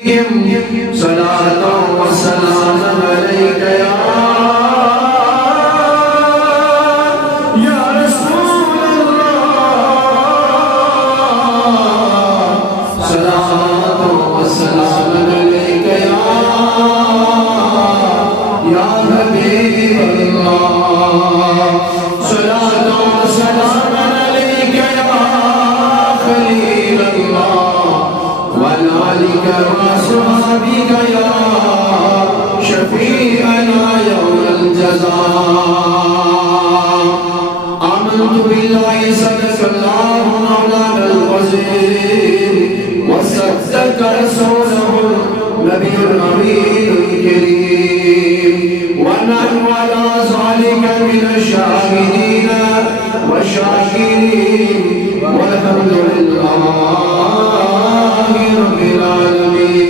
सलातो व सलाम अलैका या रसूल अल्लाह। सलातो व सलाम अलैका या हबीब अल्लाह। सलातो व सलाम अलैका या खलील अल्लाह वलालिका वसहाबिका या शफीअना यौमल जज़ा। आमनतु बिल्लाहि सदक़ल्लाहु मौलानल अज़ीम व सद्दक़ रसूलहु नबियुल अमीनुल करीम व नहनु अला ज़ालिका मिनश शाहिदीन व शाकिरीन वल्हम्दुलिल्लाह रब्बिल आलमीन।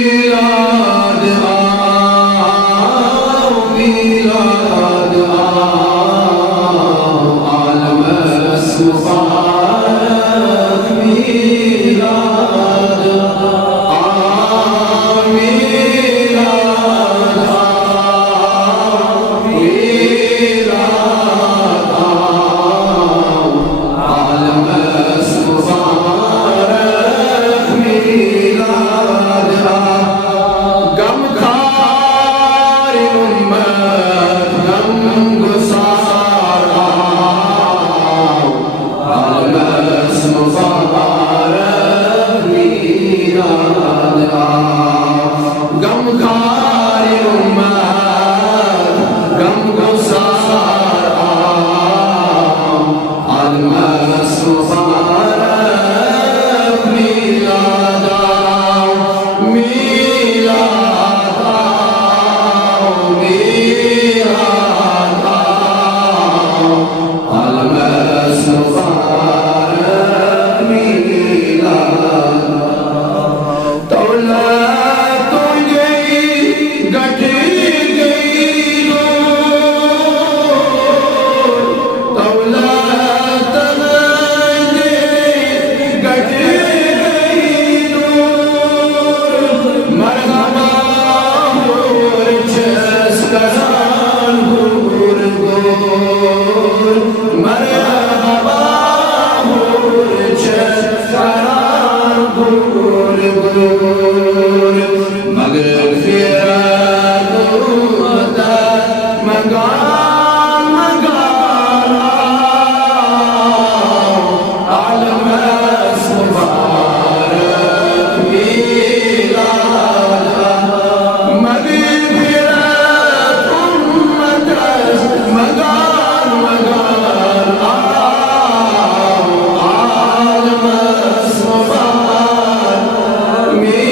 मिलाद आओ मिलाद आओ आलम मुबारक मिलाद आओ मिलाद आओ मिलाद आओ आलम मुबारक मिलाद आओ। गमखार उम्मत गमगुसार आओ आलम मुबारक मिलाद आओ। गमखार उम्मत गमगुसार आओ आलम मुबारक मिलाद आओ। मिलाद आओ मिलाद आओ आलम मुबारक मिलाद आओ। दौलत गई घट गई दौलत घट गई मरहबा हुर छस्करान हुर गोर मरहबा हुर छस्करान हुर गोर मगफिरत मदद मगान मगान आओ आलम मुबारक मिलाद आओ। मगफिरत मदद मगान मगान आओ आलम मुबारक मिलाद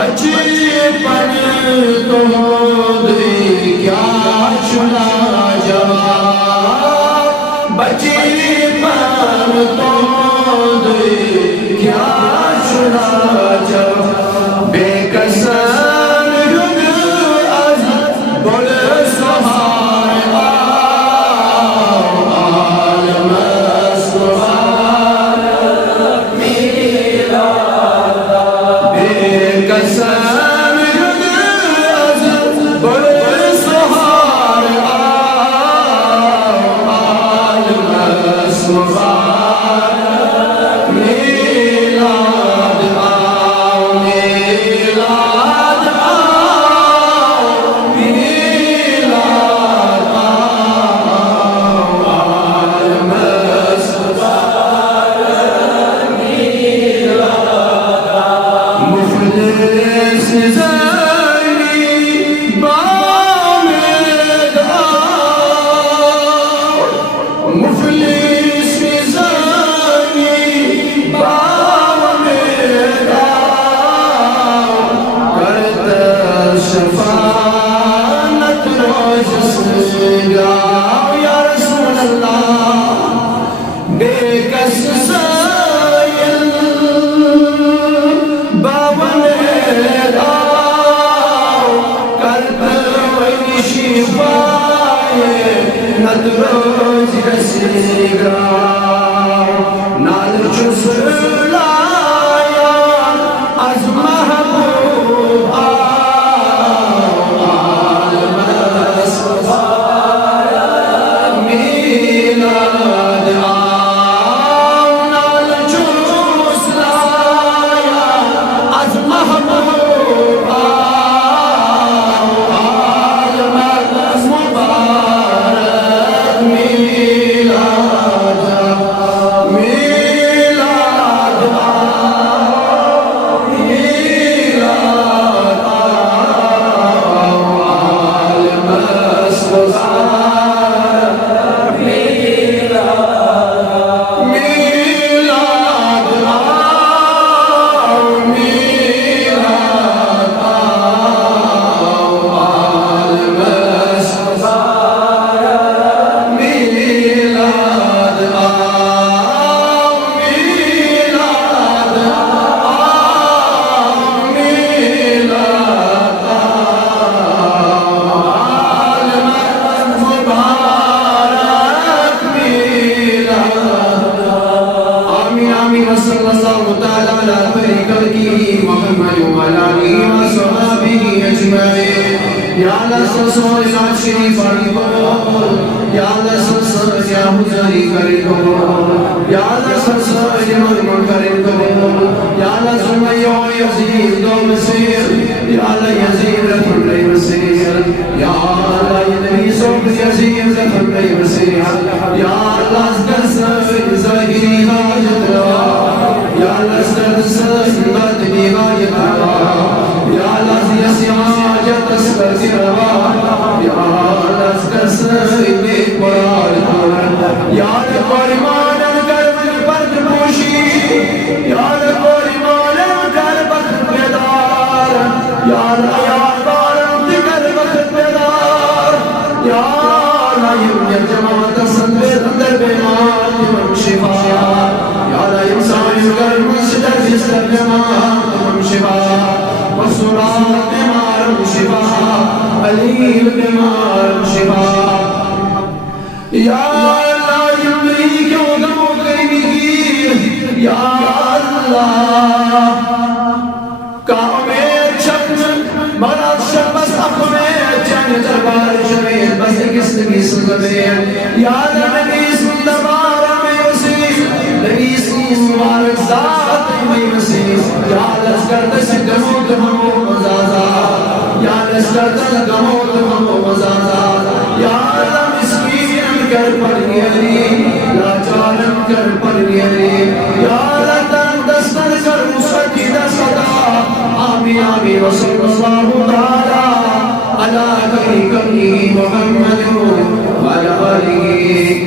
बचपन तो दे क्या चुना जवाब बचपन तो दे क्या चुना जवाब बेकसन रुग अज बुल सहार आलम सुहार मेरा बेकसन रुग अज बुल सहार आलम सुहार मिलाद आओ मिलाद आओ मिलाद आओ आलम सुहार मुखलिस ज़नी बामेद आओ मुखलिस ज़नी बामेद आओ करता शफ़ाअत रोज़ सगाओ या रसूल अल्लाह बेकस साइल बावनेद आओ करता शिफाए नत रोज़ रसीगाओ नाल चुसलाया अज महबूब आओ आलम सुहार मिलाद आओ नाल चुसलाया अज महबूब आओ आलम मुबारक मिलाद मिलाद मिलाद आलम सुहार मिलाद मिलाद मिलाद आलम सुहार मिलाद मिलाद मिलाद आलम मुबारक मिलाद आमीन आमीन वसल्लल्लाहु तआला अला खैरिल मुहम्मद व अला आलिहि व सहाबिहि अजमईन या अल्लाह सल्लल्लाहु अलैहि शरीफ को या अल्लाह सल्लल्लाहु या हुजरी करे को या अल्लाह सल्लल्लाहु या मुन करे को या अल्लाह सुमयो यजीद दो मसीर या अल्लाह यजीद रफुल मसीर या अल्लाह ये नबी सोब यजीद रफुल मसीर या अल्लाह दस ज़ाहिरी हाजत या अल्लाह दस बातिनी हाजत या अल्लाह यसी हाजत असकर रवा या अल्लाह दस नेक मुराद या अल्लाह कोई मान कर पर्द पोशी या अल्लाह कोई मान कर वक्त बेदार या अल्लाह या बारत कर वक्त बेदार या अल्लाह ये जमात संदे अंदर बेमार तुम शिफा या अल्लाह इंसान कर मुर्शिद जिसर जमात तुम शिफा वसुरात बीमार शिफा अलील बीमार शिफा या अल्लाह यमरी क्यों गमो करीमी या अल्लाह कामे छन मरा शबस अपने जन दरबार शरीर बस किसकी सुनबे या नबी दरबार में उसी नबी मुबारक जात में उसी या लश्कर दस गमो तुम मजाजा या लश्कर दस गमो तुम मजाजा या अल्लाह मिस्कीन कर पर गिरी लाचारम कर पर गिरी या अल्लाह तन दस्तर कर मुसकी दसदा आमीन आमीन वसल्लल्लाहु तआला अला खैरिल मुहम्मद व अला आलिहि